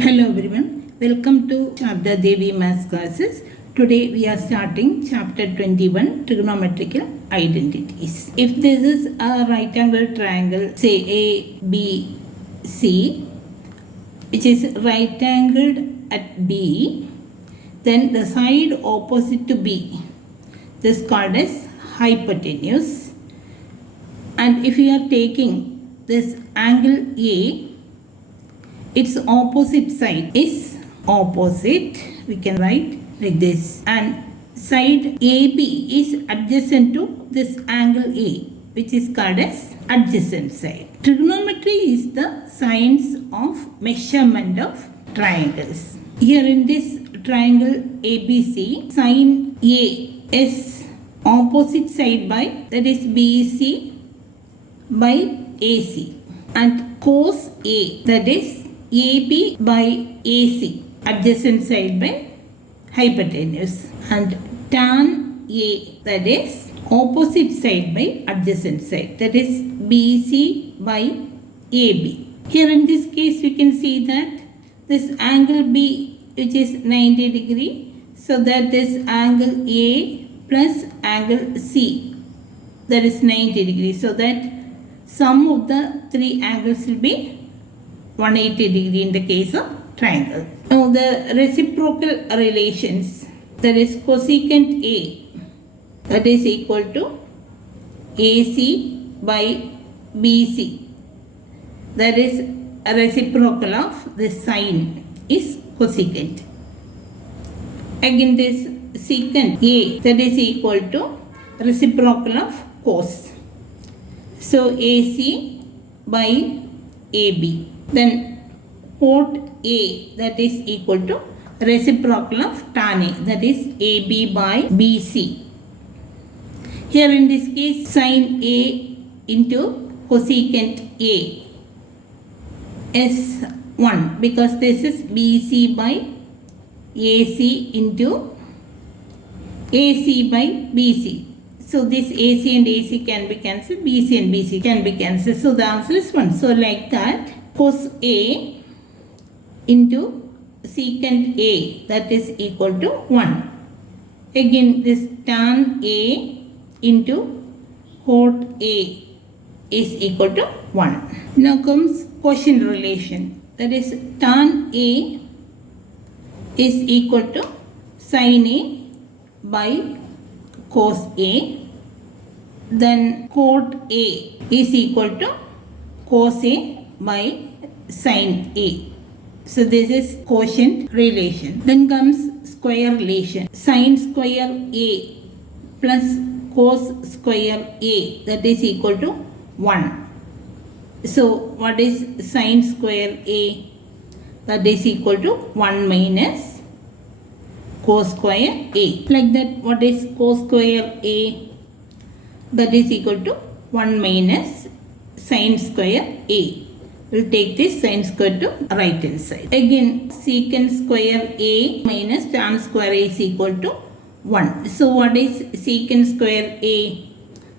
Hello everyone, welcome to Sarada Devi Maths classes. Today we are starting chapter 21 Trigonometrical Identities. If this is a right angle triangle, say ABC, which is right angled at B, then the side opposite to B, this is called as hypotenuse. And if we are taking this angle A, its opposite side is opposite, we can write like this, and side AB is adjacent to this angle A, which is called as adjacent side. Trigonometry is the science of measurement of triangles. Here in this triangle ABC, sine A is opposite side by, that is BC by AC, and cos A, that is AB by AC, adjacent side by hypotenuse, and tan A, that is opposite side by adjacent side, that is BC by AB. Here in this case we can see that this angle B, which is 90 degree, so that this angle A plus angle C, that is 90 degree, so that sum of the three angles will be 180 degree in the case of triangle. Now the reciprocal relations, that is cosecant A, that is equal to AC by BC, that is a reciprocal of the sine is cosecant. Again this secant A, that is equal to reciprocal of cos. So AC by AB. Then cot A, that is equal to reciprocal of tan A, that is AB by BC. Here in this case sin A into cosecant A is 1, because this is BC by AC into AC by BC. So this AC and AC can be cancelled, BC and BC can be cancelled. So the answer is 1. So like that, cos A into secant A, that is equal to 1. Again this tan A into cot A is equal to 1. Now comes quotient relation, that is tan A is equal to sin A by cos A, then cot A is equal to cos A by sin A. So this is quotient relation. Then comes square relation, sin square A plus cos square A, that is equal to 1. So what is sin square A? That is equal to 1 minus cos square A. Like that, what is cos square A? That is equal to 1 minus sin square A. We'll take this sin square to right hand side. Again secant square A minus tan square A is equal to 1. So what is secant square A?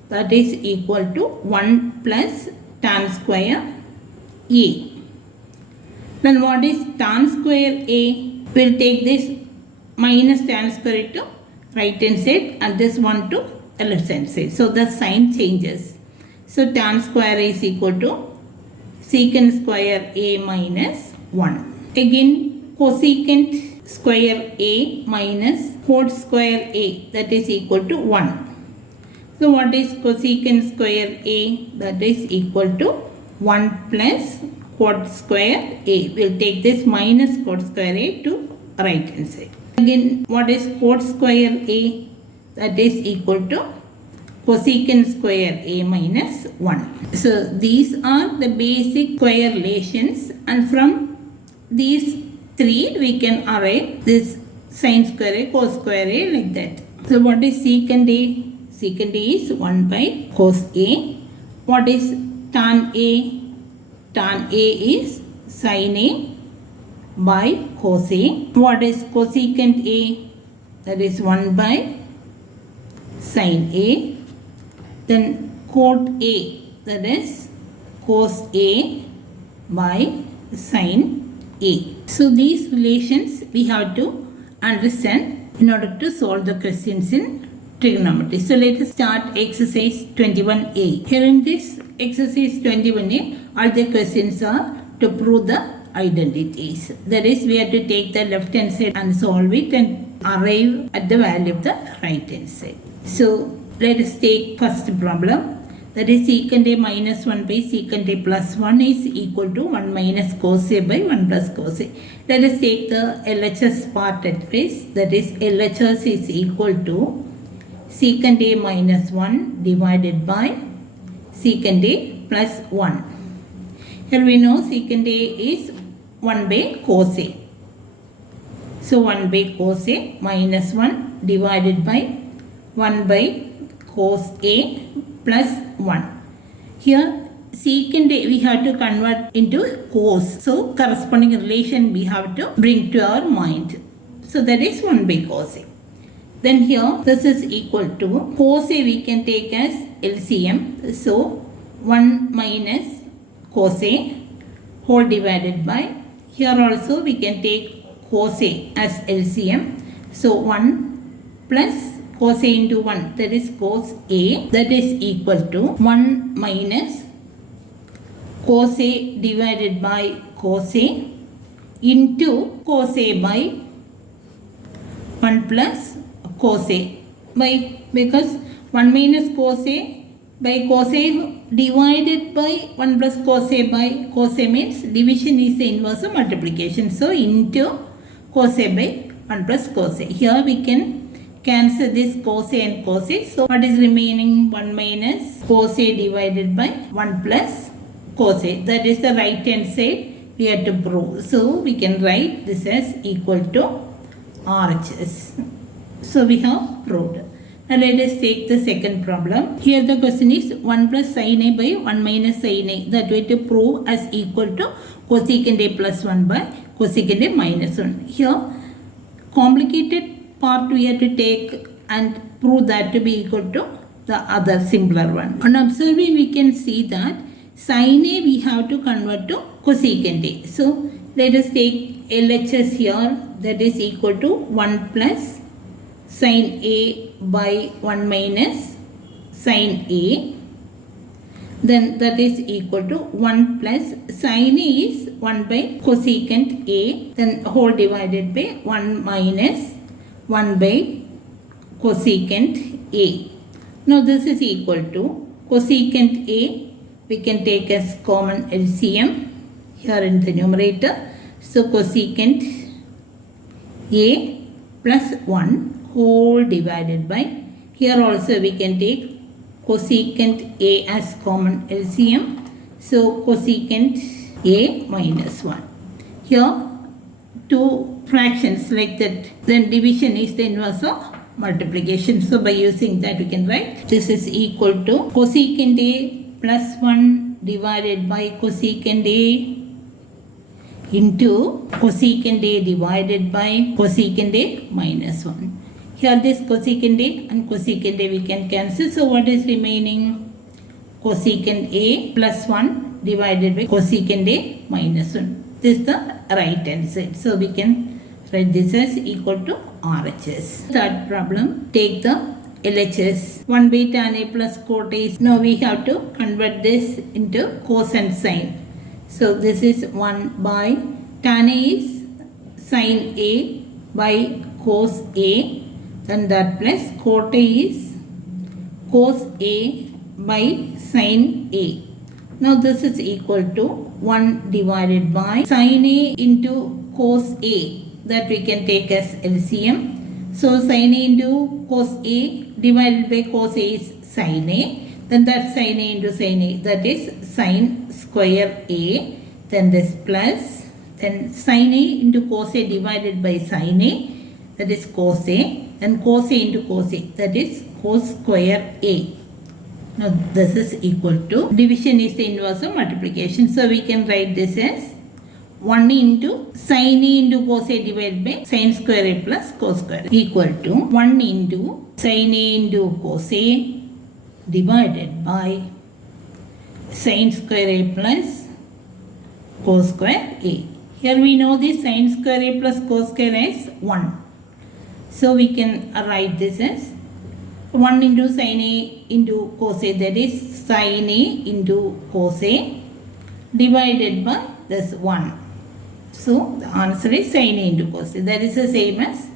That is equal to 1 plus tan square A. Then what is tan square A? We'll take this minus tan square to right hand side and this one to left hand side. So the sign changes. So tan square is equal to secant square A minus 1. Again cosecant square A minus cot square A, that is equal to 1. So what is cosecant square A? That is equal to 1 plus cot square A. We'll take this minus cot square A to right hand side. Again what is cot square A? That is equal to cosecant square A minus 1. So these are the basic square relations, and from these three we can arrive this sin square A, cos square A, like that. So what is secant A? Secant A is 1 by cos A. What is tan A? Tan A is sin A by cos A. What is cosecant A? That is 1 by sin A. Then cot A, that is cos A by sin A. So these relations we have to understand in order to solve the questions in trigonometry. So let us start exercise 21a. Here in this exercise 21a, all the questions are to prove the identities. That is, we have to take the left hand side and solve it and arrive at the value of the right hand side. So let us take first problem. That is, secant a minus 1 by secant a plus 1 is equal to 1 minus cos a by 1 plus cos a. Let us take the LHS part at first. That is, LHS is equal to secant a minus 1 divided by secant a plus 1. Here we know secant a is 1 by cos a. So 1 by cos a minus 1 divided by 1 by cos a plus 1. Here secant a we have to convert into cos. So corresponding relation we have to bring to our mind. So that is 1 by cos a. Then here this is equal to cos a we can take as LCM. So 1 minus cos a whole divided by, here also we can take cos a as LCM. So 1 plus cos a into 1, that is cos a, that is equal to 1 minus cos a divided by cos a into cos a by 1 plus cos a, by, because 1 minus cos a by cos a divided by 1 plus cos a by cos a means division is the inverse of multiplication. So into cos a by 1 plus cos a. Here we can cancel this cos a and cos a. So what is remaining? 1 minus cos a divided by 1 plus cos a. That is the right hand side we have to prove. So we can write this as equal to RHS. So we have proved. Now let us take the second problem. Here the question is 1 plus sin a by 1 minus sin a. That way to prove as equal to cosecant a plus 1 by cosecant a minus 1. Here complicated part we have to take and prove that to be equal to the other simpler one. On observing we can see that sin a we have to convert to cosecant a. So let us take LHS here, that is equal to 1 plus sin a by 1 minus sin a. Then that is equal to 1 plus sin a is 1 by cosecant a, then whole divided by 1 minus 1 by cosecant a. Now this is equal to cosecant a we can take as common LCM here in the numerator. So cosecant a plus 1 whole divided by, here also we can take cosecant a as common LCM. So cosecant a minus 1. Here two fractions like that, then division is the inverse of multiplication. So by using that we can write this is equal to cosecant a plus 1 divided by cosecant a into cosecant a divided by cosecant a minus 1. Here this cosecant a and cosecant a we can cancel. So what is remaining? Cosecant a plus 1 divided by cosecant a minus 1. This is the right hand side. So we can write this as equal to RHS. Third problem, take the LHS. 1 by tan a plus cot a. Now we have to convert this into cos and sin. So this is 1 by tan a is sin a by cos a. Then that plus cot a is cos a by sin a. Now this is equal to 1 divided by sin a into cos a, that we can take as LCM. So sin a into cos a divided by cos a is sin a. Then that sin a into sin a, that is sin square a. Then this plus, then sin a into cos a divided by sin a, that is cos a. Then cos a into cos a, that is cos square a. Now this is equal to, division is the inverse of multiplication. So we can write this as 1 into sin a into cos a divided by sin square a plus cos square a equal to 1 into sin a into cos a divided by sin square a plus cos square a. Here we know this sin square A plus cos square A is 1. So we can write this as 1 into sin A into cos A, that is sin A into cos A divided by this 1. So the answer is sin A into cos A. That is the same as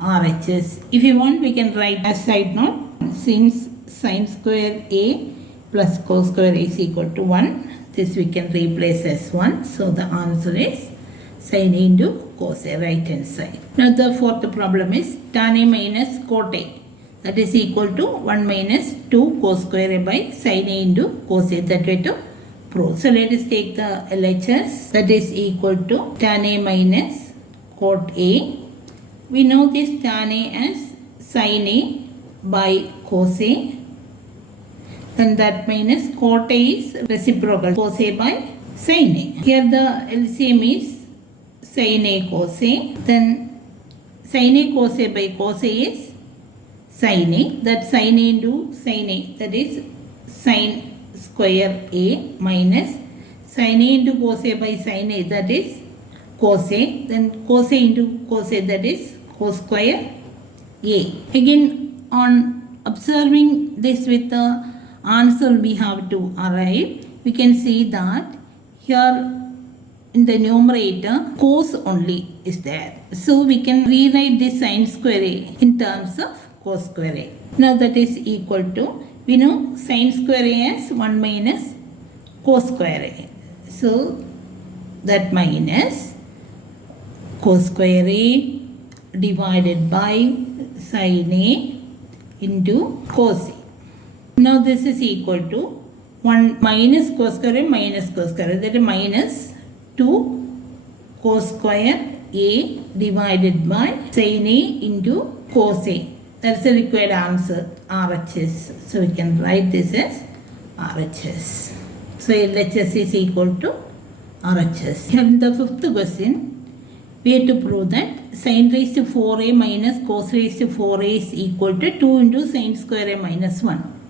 RHS. If you want, we can write as side note, since sin square A plus cos square A is equal to 1, this we can replace as 1. So the answer is sin A into cos A, right hand side. Now the fourth problem is tan A minus cot A, that is equal to 1 minus 2 cos square A by sin A into cos A. That way to prove. So let us take the LHS, that is equal to tan A minus cot A. We know this tan A as sin A by cos A. Then that minus cot A is reciprocal, cos A by sin A. Here the LCM is sin A cos A. Then sin A cos A by cos A is sin A. That sin A into sin A, that is sin square A minus sin A into cos A by sin A, that is cos A. Then cos A into cos A, that is cos square A. Again, on observing this with the answer we have to arrive, we can see that here in the numerator cos only is there. So we can rewrite this sin square A in terms of cos square A. Now that is equal to, we know sin square A as 1 minus cos square A. So that minus cos square A divided by sin A into cos A. Now this is equal to 1 minus cos square A minus cos square A, that is minus 2 cos square A divided by sin A into cos A. That's the required answer, RHS. So we can write this as RHS. So LHS is equal to RHS. Here in the fifth question, we have to prove that sin raised to 4A minus cos raised to 4A is equal to 2 into sin square A minus 1.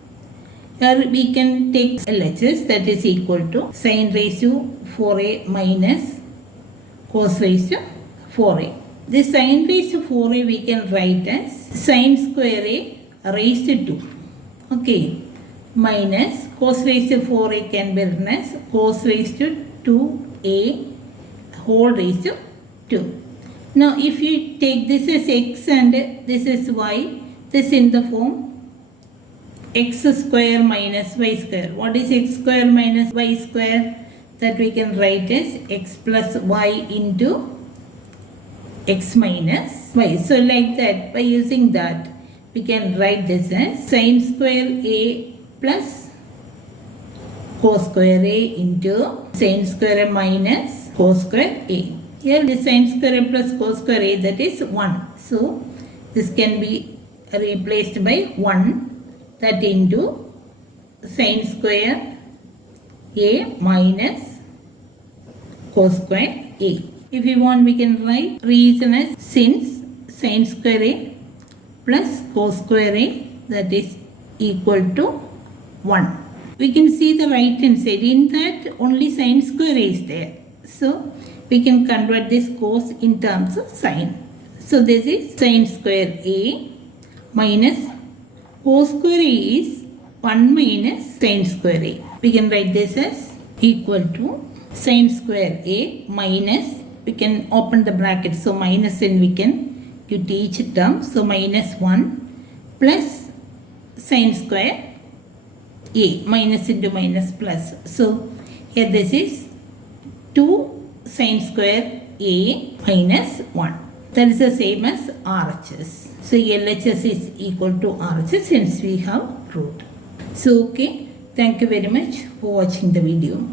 Here we can take LHS, that is equal to sin raised to 4A minus cos raised to 4A. This sin raised to 4A we can write as sin square A raised to 2. Okay. Minus cos raised to 4A can be written as cos raised to 2A whole raised to 2. Now if you take this as x and this is y, this in the form x square minus y square. What is x square minus y square? That we can write as x plus y into x minus y. So like that, by using that, we can write this as sin square A plus cos square A into sin square A minus cos square A. Here the sin square A plus cos square A, that is 1. So this can be replaced by 1, that into sin square A minus cos square A. If you want, we can write reason as since sin square A plus cos square A, that is equal to 1. We can see the right hand side. In that only sin square A is there. So we can convert this cos in terms of sin. So this is sin square A minus cos square A is 1 minus sin square A. We can write this as equal to sin square A minus, we can open the bracket, so minus and we can give each term, so minus 1 plus sin square A, minus into minus plus. So here this is 2 sin square A minus 1. That is the same as RHS. So LHS is equal to RHS since we have proved. So okay, thank you very much for watching the video.